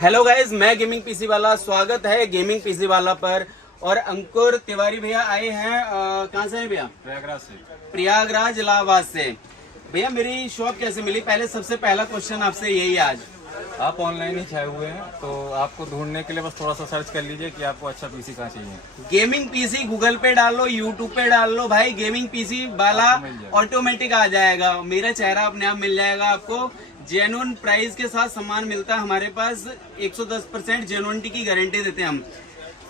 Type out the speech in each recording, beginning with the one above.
Hello guys, मैं gaming PC वाला, स्वागत है गेमिंग पीसी वाला पर। और अंकुर तिवारी भैया आए हैं कहाँ से हैं भैया? प्रयागराज से। प्रयागराज इलाहाबाद से। भैया मेरी शॉप कैसे मिली? पहले सबसे पहला क्वेश्चन आपसे यही आज। आप ऑनलाइन ही छाए हुए हैं तो आपको ढूंढने के लिए बस थोड़ा सा सर्च कर लीजिए कि आपको अच्छा पीसी कहाँ चाहिए। गेमिंग पीसी गूगल पे डाल लो, यूट्यूब पे डाल लो भाई, गेमिंग पीसी वाला ऑटोमेटिक आ जाएगा। मेरा चेहरा अपने आप मिल जाएगा आपको। जेन्युइन प्राइस के साथ सामान मिलता है हमारे पास। 110% जेन्युइनिटी की गारंटी देते हैं हम।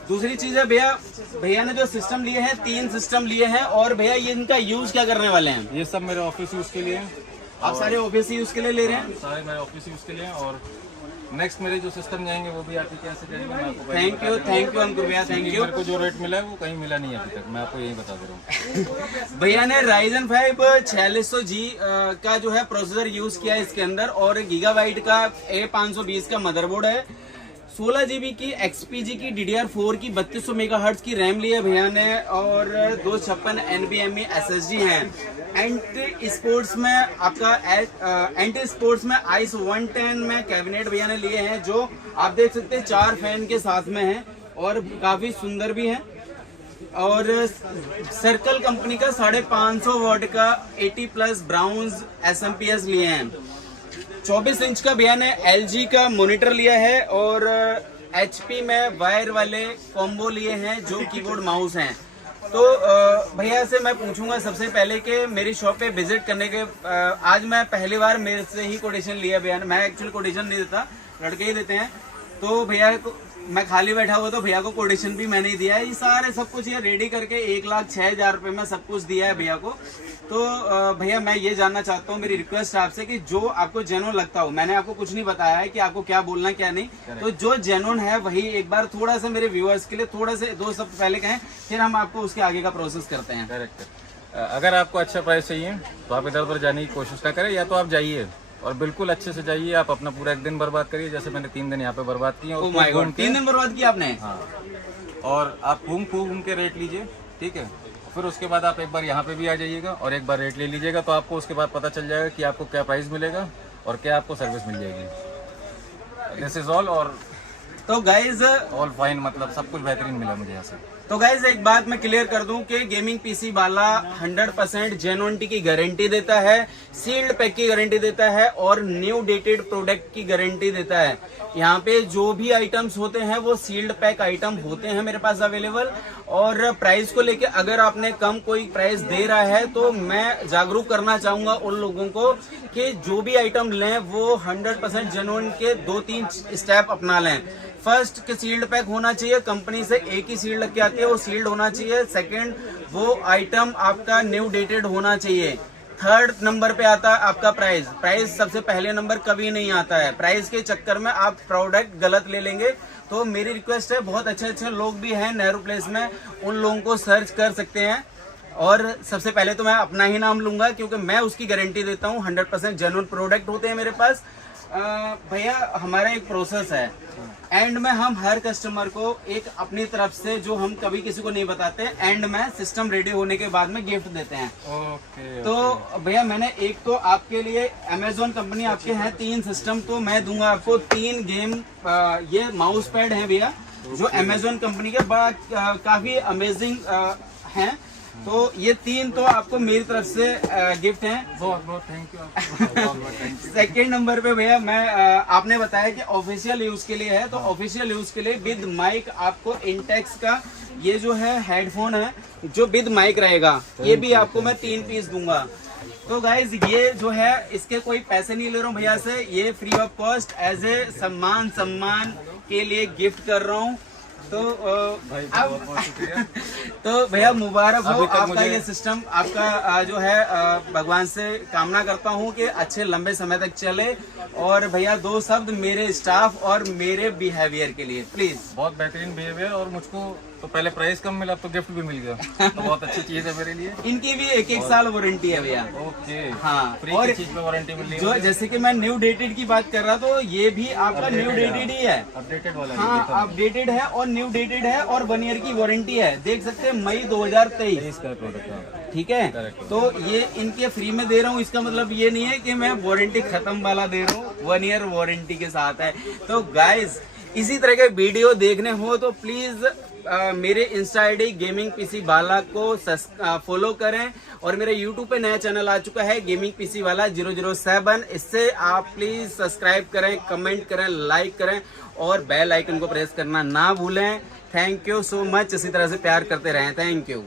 दूसरी चीज है भैया ने जो सिस्टम लिए हैं, 3 सिस्टम लिए हैं। और भैया ये इनका यूज क्या करने वाले हैं? ये सब मेरे ऑफिस यूज के लिए हैं। आप सारे ऑफिस यूज के लिए ले रहे हैं? सारे मेरे ऑफिस यूज के लिए हैं। और नेक्स्ट मेरे जो सिस्टम जाएंगे वो भी आप कैसे जाएंगे मैं आपको थैंक यू अंकुर भैया, थैंक यू। मेरे को जो रेट मिला है वो कहीं मिला नहीं है अभी तक, मैं आपको यही बता दे रहा हूँ। भैया ने Ryzen 5 4600G का जो है प्रोसेसर यूज किया है इसके अंदर। और गीगाबाइट का A520 का मदरबोर्ड है। 16GB की XPG की DDR4 की 3200 मेगाहर्ट्ज की रैम ली है भैया ने। और 256 NVMe SSD हैं। एंटी स्पोर्ट्स में आपका एंटी स्पोर्ट्स में आइस 110 में कैबिनेट भैया ने लिए हैं, जो आप देख सकते हैं 4 फैन के साथ में हैं और काफी सुंदर भी हैं। और सर्कल कंपनी का 550 वॉट का 80+ ब्राउन्स SMP लिए हैं। 24 इंच का भैया ने LG का मॉनिटर लिया है। और HP में वायर वाले कॉम्बो लिए हैं जो कीबोर्ड माउस हैं। तो भैया से मैं पूछूंगा सबसे पहले कि मेरी शॉप पे विजिट करने के आज मैं पहली बार मेरे से ही कोटेशन लिया भैया ने। मैं एक्चुअली कोटेशन नहीं देता, लड़के ही देते हैं। तो भैया को मैं खाली बैठा हुआ तो भैया को कोटेशन भी मैंने ही दिया है। ये सारे सब कुछ ये रेडी करके 1,06,000 रुपए में सब कुछ दिया है भैया को। तो भैया मैं ये जानना चाहता हूँ, मेरी रिक्वेस्ट है आपसे कि जो आपको जेन्युइन लगता हो, मैंने आपको कुछ नहीं बताया है कि आपको क्या बोलना है क्या नहीं, तो जो जेन्युइन है वही एक बार थोड़ा सा मेरे व्यूअर्स के लिए थोड़ा से 2 शब्द पहले कहें, फिर हम आपको उसके आगे का प्रोसेस करते हैं। करेक्ट। अगर आपको अच्छा प्राइस चाहिए तो आप इधर उधर जाने की कोशिश ना करें, या तो आप जाइए और बिल्कुल अच्छे से जाइए। आप अपना पूरा 1 दिन बर्बाद करिए, जैसे मैंने 3 दिन यहाँ पे बर्बाद किए। ओह माय गॉड, 3 दिन बर्बाद किया आपने? हाँ। और आप घूम के रेट लीजिए, ठीक है। फिर उसके बाद आप एक बार यहाँ पे भी आ जाइएगा और एक बार रेट ले लीजिएगा, तो आपको उसके बाद पता चल जाएगा कि आपको क्या प्राइस मिलेगा और क्या आपको सर्विस मिल जाएगी। This is all. और तो गाइज ऑल फाइन, मतलब सब कुछ बेहतरीन मिला मुझे यहाँ से। तो गाइज एक बात मैं क्लियर कर दूं कि गेमिंग पीसी वाला 100% जेन्युइनिटी की गारंटी देता है, सील्ड पैक की गारंटी देता है और न्यू डेटेड प्रोडक्ट की गारंटी देता है। यहाँ पे जो भी आइटम्स होते हैं वो सील्ड पैक आइटम होते हैं मेरे पास अवेलेबल। और प्राइस को लेके अगर आपने कम कोई प्राइस दे रहा है तो मैं जागरूक करना चाहूंगा उन लोगों को कि जो भी आइटम लें वो 100% जेन्युइन के 2-3 स्टेप अपना लें। फर्स्ट के सील्ड पैक होना चाहिए, कंपनी से एक ही सील्ड लग के आती है, वो सील्ड होना चाहिए। सेकंड, वो आइटम आपका न्यू डेटेड होना चाहिए। थर्ड नंबर पे आता है आपका प्राइस। प्राइस सबसे पहले नंबर कभी नहीं आता है। प्राइस के चक्कर में आप प्रोडक्ट गलत ले लेंगे। तो मेरी रिक्वेस्ट है, बहुत अच्छे लोग भी हैं नेहरू प्लेस में, उन लोगों को सर्च कर सकते हैं। और सबसे पहले तो मैं अपना ही नाम लूंगा क्योंकि मैं उसकी गारंटी देता हूँ। 100% जेन्युइन प्रोडक्ट होते हैं मेरे पास। भैया हमारा एक प्रोसेस है, एंड में हम हर कस्टमर को एक अपनी तरफ से, जो हम कभी किसी को नहीं बताते, एंड में सिस्टम रेडी होने के बाद में गिफ्ट देते हैं। ओके। तो भैया मैंने एक तो आपके लिए अमेजोन कंपनी आपके हैं 3 सिस्टम, तो मैं दूंगा आपको 3 गेम। ये माउस पैड है भैया जो अमेजोन कंपनी के बड़ा काफी अमेजिंग हैं। तो ये 3 तो आपको मेरी तरफ से गिफ्ट हैं। बहुत बहुत थैंक यू। सेकेंड नंबर पे भैया मैं आपने बताया कि ऑफिशियल यूज के लिए है, तो ऑफिशियल यूज के लिए विद माइक आपको इंटेक्स का ये जो है हेडफोन है जो विद माइक रहेगा, ये भी आपको मैं 3 पीस दूंगा। तो गाइज ये जो है इसके कोई पैसे नहीं ले रहा हूँ भैया से, ये free of cost as a सम्मान के लिए गिफ्ट कर रहा हूँ। तो भाई बहुत बहुत शुक्रिया। तो भैया मुबारक हो आपका मुझे ये सिस्टम। आपका जो है भगवान से कामना करता हूँ कि अच्छे लंबे समय तक चले। और भैया 2 शब्द मेरे स्टाफ और मेरे बिहेवियर के लिए प्लीज। बहुत बेहतरीन बिहेवियर, और मुझको तो पहले प्राइस कम मिला, अब तो गिफ्ट भी मिल गया, तो बहुत अच्छी चीज है मेरे लिए। इनकी भी 1-1 साल वारंटी है भैया। ओके। हाँ, फ्री और की चीज पे वारंटी मिल रही है जो जैसे कि मैं न्यू डेटेड की बात कर रहा तो ये भी आपका न्यू डेटेड ही है। अपडेटेड वाला है, हाँ, अपडेटेड है और न्यू डेटेड है और 1 ईयर की वारंटी है। देख सकते हैं मई 2023। इसका प्रोडक्ट है। ठीक है, Correct. तो ये इनके फ्री में दे रहा हूँ, इसका मतलब ये नहीं है कि मैं वारंटी खत्म वाला दे रहा हूँ, 1 ईयर वारंटी के साथ है। तो गाइज इसी तरह के वीडियो देखने हो तो प्लीज मेरे इंस्टा आईडी गेमिंग पीसी वाला को फॉलो करें, और मेरे यूट्यूब पे नया चैनल आ चुका है गेमिंग पीसी वाला 007, इससे आप प्लीज सब्सक्राइब करें, कमेंट करें, लाइक करें और बेल आइकन को प्रेस करना ना भूलें। थैंक यू सो मच, इसी तरह से प्यार करते रहें। Thank you.